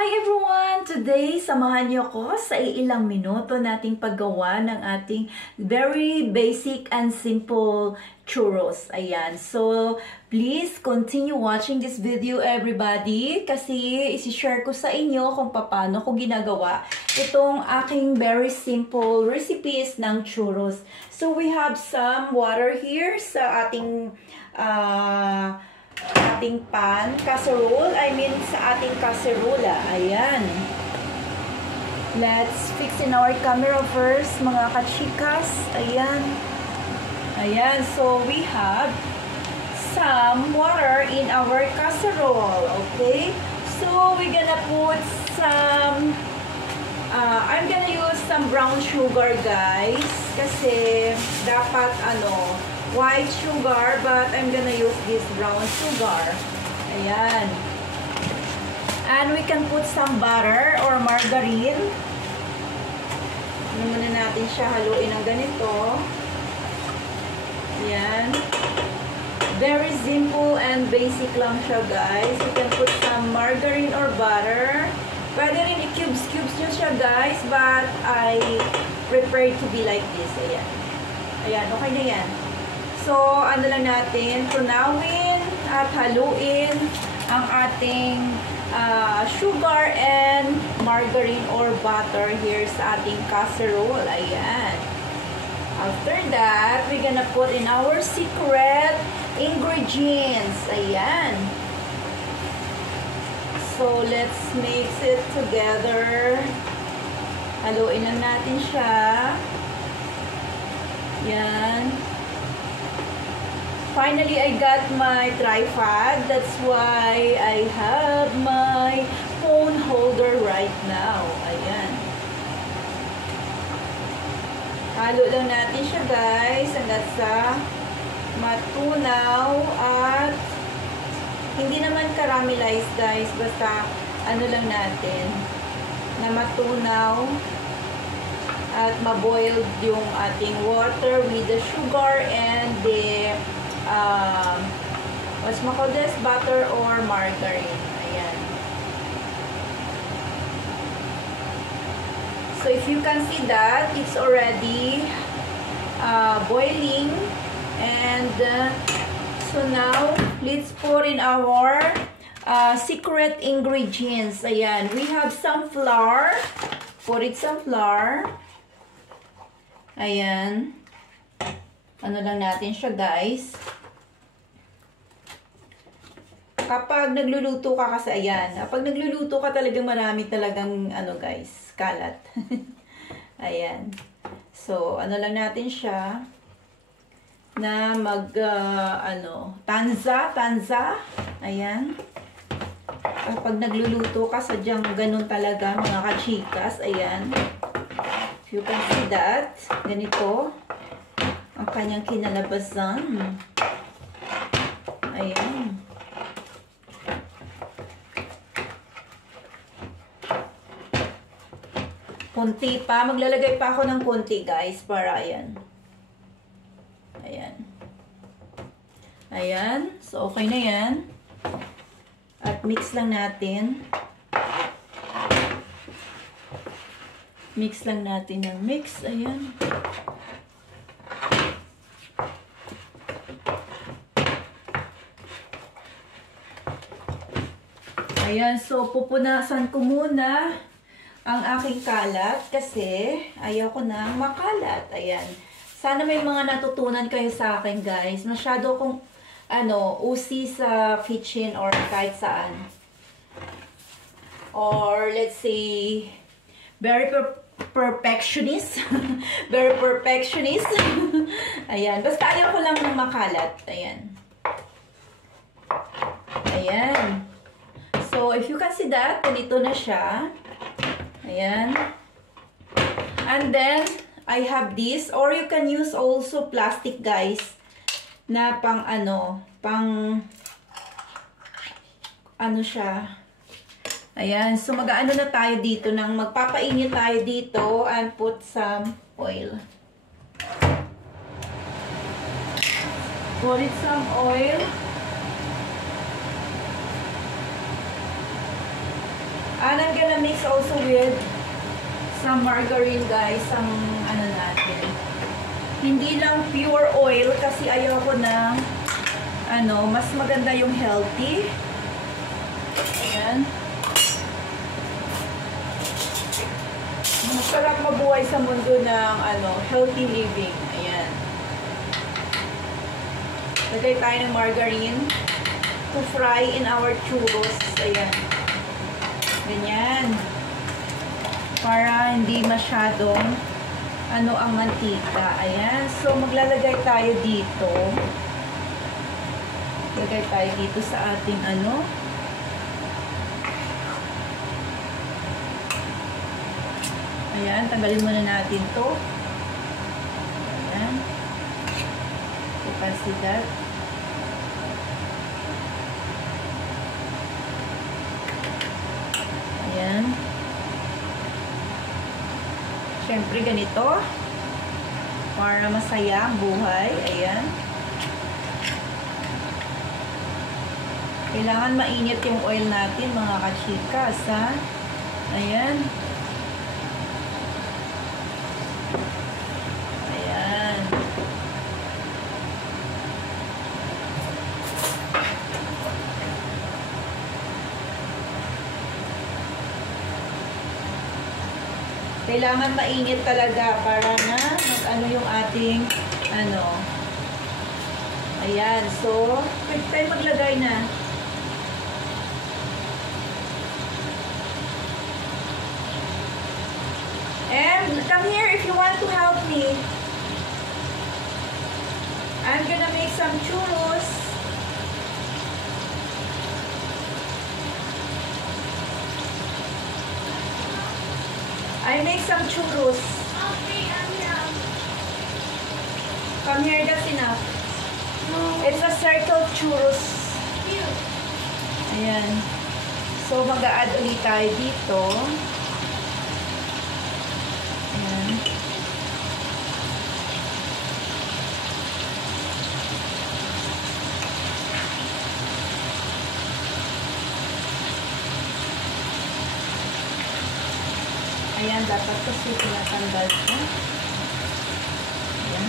Hi everyone! Today, samahan niyo ko sa ilang minuto nating paggawa ng ating very basic and simple churros. Ayan. So, please continue watching this video everybody kasi isi-share ko sa inyo kung paano ko ginagawa itong aking very simple recipes ng churros. So, we have some water here sa ating pan, casserole, sa ating kaserola. Ayan. Let's fix in our camera first, mga kachikas. Ayan. Ayan. So, we have some water in our casserole. Okay? So, we're gonna put some, I'm gonna use some brown sugar, guys. Kasi, dapat, white sugar, but I'm gonna use this brown sugar. Ayan. And we can put some butter or margarine. Muna natin siya haluin ng ganito. Ayan. Very simple and basic lang siya, guys. You can put some margarine or butter. Pwede rin i-cubes nyo siya, guys, but I prefer to be like this. Ayan. Ayan, okay na yan. So, ano lang natin, tunawin at haluin ang ating sugar and margarine or butter here sa ating casserole. Ayan. After that, we're gonna put in our secret ingredients. Ayan. So, let's mix it together. Haluin lang natin siya. Ayan. Finally, I got my tripod. That's why I have my phone holder right now. Ayan. Halo lang natin siya, guys. Hanggang sa matunaw at hindi naman caramelized, guys. Basta ano lang natin na matunaw at maboiled yung ating water with the sugar and the what's called this? Butter or margarine. Ayan. So, if you can see that, it's already boiling. And so now, let's put in our secret ingredients. Ayan. We have some flour. Put it some flour. Ayan. Ano lang natin siya, guys. Kapag nagluluto ka kasi, ayan, kapag nagluluto ka talagang marami talagang, guys, kalat. Ayan. So, ano lang natin siya, na tanza. Ayan. Kapag nagluluto ka, sadyang ganun talaga, mga kachikas. Ayan. If you can see that, ganito, ang kanyang kinalabasan. Ayan. Konti pa. Maglalagay pa ako ng konti, guys, para ayan. Ayan. Ayan. So, okay na yan. At mix lang natin. Mix lang natin ng mix. Ayan. Ayan. So, pupunasan ko muna ang aking kalat kasi ayaw ko na makalat. Ayan. Sana may mga natutunan kayo sa akin, guys. Masyado akong usi sa kitchen or kahit saan. Or let's say very perfectionist. Very perfectionist. Ayan. Basta ayaw ko lang ng makalat. Ayan. Ayan. So, if you can see that, ganito na siya. Ayan. And then, I have this. Or you can use also plastic, guys. Na pang siya. Ayan. So, mag-ano na tayo dito. Magpapainit tayo dito and put some oil. Put it some oil. And I'm gonna mix also with some margarine, guys. Ang ano natin. Hindi lang pure oil kasi ayoko na ano, mas maganda yung healthy. Ayan. Masarap mabuhay sa mundo ng ano, healthy living. Ayan. Lagay tayo ng margarine to fry in our churros. Ayan. Ganyan. Para hindi masyadong ano ang mantika. Ayan. So, maglalagay tayo dito. Lagay tayo dito sa ating ano. Ayan. Tanggalin muna natin to. Ayan. Ipansin that. Ayan. Siyempre ganito. Para masaya ang buhay. Ayan. Kailangan mainit yung oil natin, mga kachikas, ha? Ayan. Ayan. Kailangan mainit talaga para na mag-ano yung ating ano. Ayan. So, pwede tayo maglagay na. And come here if you want to help me. I'm gonna make some churros. I make some churros. Okay, Come here, that's enough. It's a circle churros. Ayan. So, mag-a-add ulit tayo dito. Ayan. Ayan, dapat kasi tinatanggal ko. Ayan.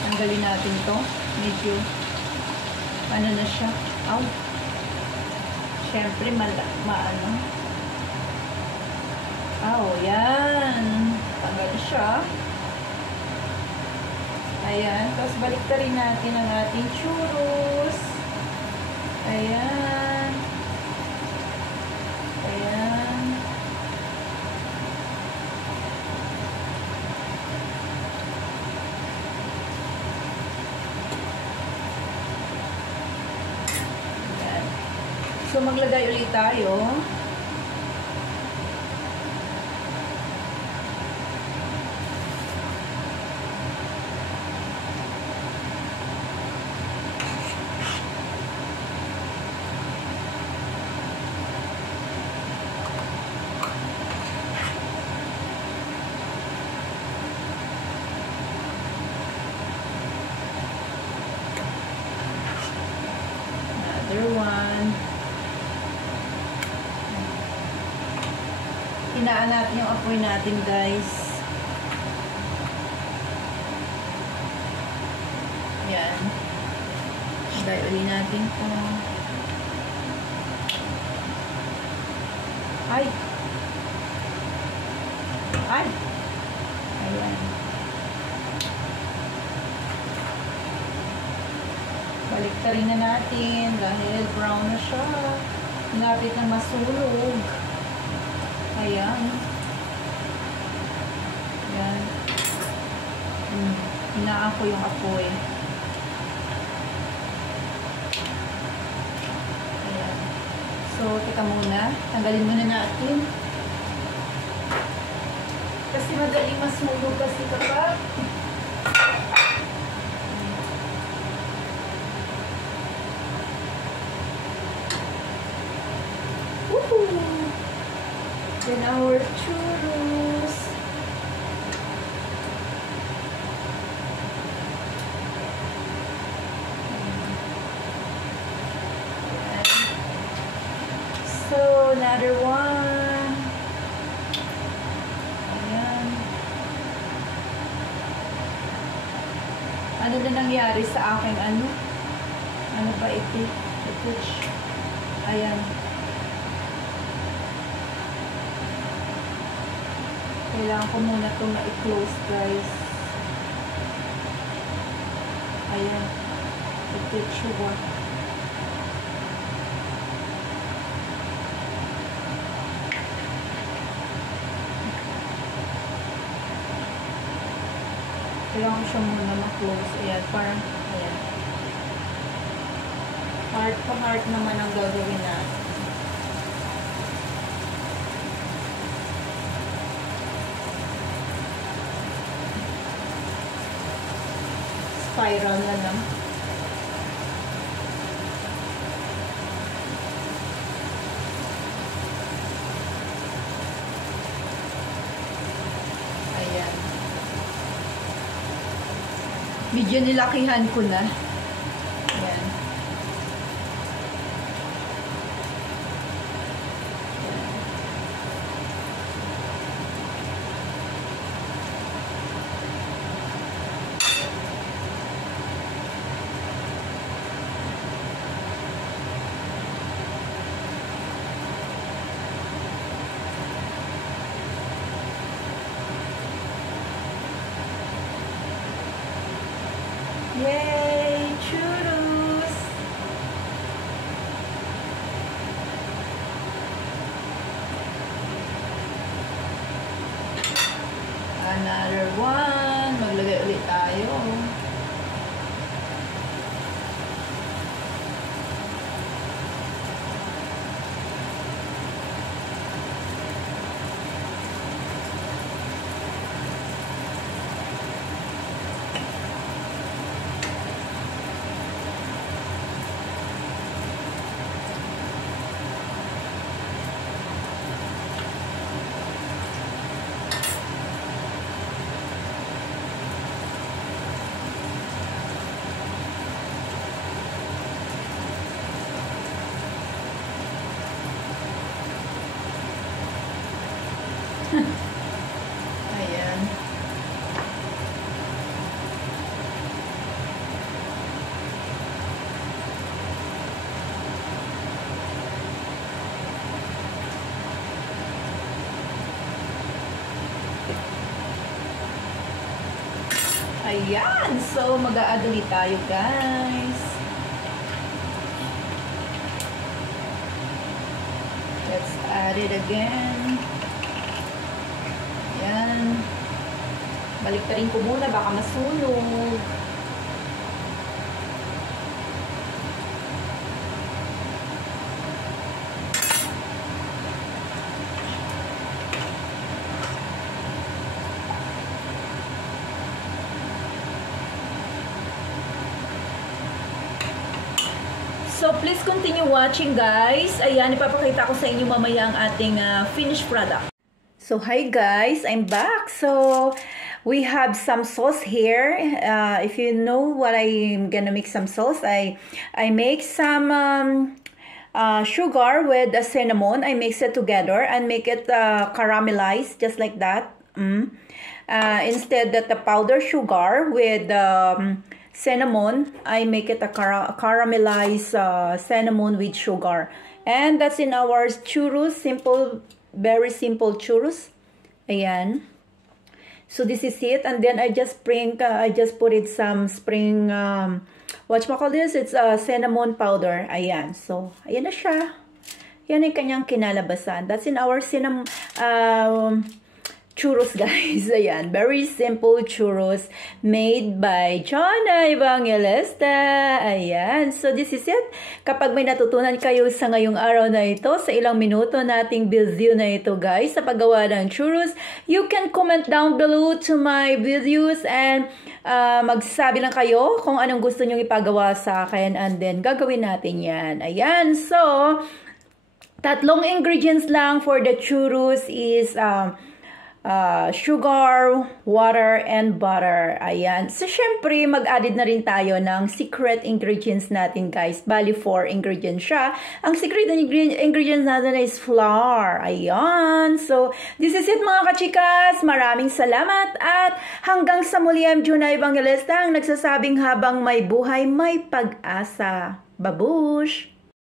Tanggalin natin to. Medyo, ano na siya? Ow. Siyempre, maano. Ow, yan. Tanggal siya. Ayan. Tapos, balik na rin natin ang ating churros. Ayan. Ayan. So, maglagay ulit tayo. Another one. Hinaan natin yung apoy natin, guys. Yan. Lagay uli natin ito. Ay! Ay! Ayan. Balik ta rin na natin dahil brown na siya. Malapit na masulog. Ayan. Ayan. Hinaan ko yung apoy. Ayan. So, teka muna. Tanggalin muna natin. Kasi madaling masulog kasi kapag then our churros. So another one. Ayan. Ano na nangyari sa aking ano? Ano ba ito? Ayan. Kailangan ko muna itong ma-close, guys. Ayan. Ito sugar. Kailangan ko siya muna ma-close. Ayan, parang, ayan. Heart to heart naman ang gagawin natin. Spiral na lang. Ayan. Medyo nilakihan ko na. Ayan. Yay! Churros! Another one. Maglagay ulit tayo. Ayan. Ayan. So, mag-a-add ulit tayo, guys. Let's add it again. Ayan. Balik ka rin ko muna, baka masunog. So, please continue watching, guys. Ayan, ipapakita ko sa inyo mamaya ang ating finished product. So, hi guys, I'm back. So, we have some sauce here. If you know what I'm gonna make some sauce, I make some sugar with the cinnamon. I mix it together and make it caramelized, just like that. Instead that the powder sugar with cinnamon, I make it a caramelized cinnamon with sugar. And that's in our churros, simple, very simple churros. Ayan. So this is it, and then I just put it some spring, whatchamacallit, it's cinnamon powder. Ayan. So, ayan na siya. Yan yung kanyang kinalabasan. That's in our cinnamon, churros, guys. Ayan, very simple churros made by Jonna Evangelista. Ayan, so this is it. Kapag may natutunan kayo sa ngayong araw na ito, sa ilang minuto nating video na ito, guys, sa paggawa ng churros, you can comment down below to my videos and magsasabi lang kayo kung anong gusto nyong ipagawa sa akin, and then gagawin natin yan. Ayan, so tatlong ingredients lang for the churros is sugar, water, and butter. Ayan. So, syempre, mag-added na rin tayo ng secret ingredients natin, guys. Bali, 4 ingredients siya. Ang secret ingredients natin is flour. Ayan. So, this is it, mga kachikas. Maraming salamat at hanggang sa muli, I'm Juna Evangelista, ang nagsasabing habang may buhay, may pag-asa. Babush!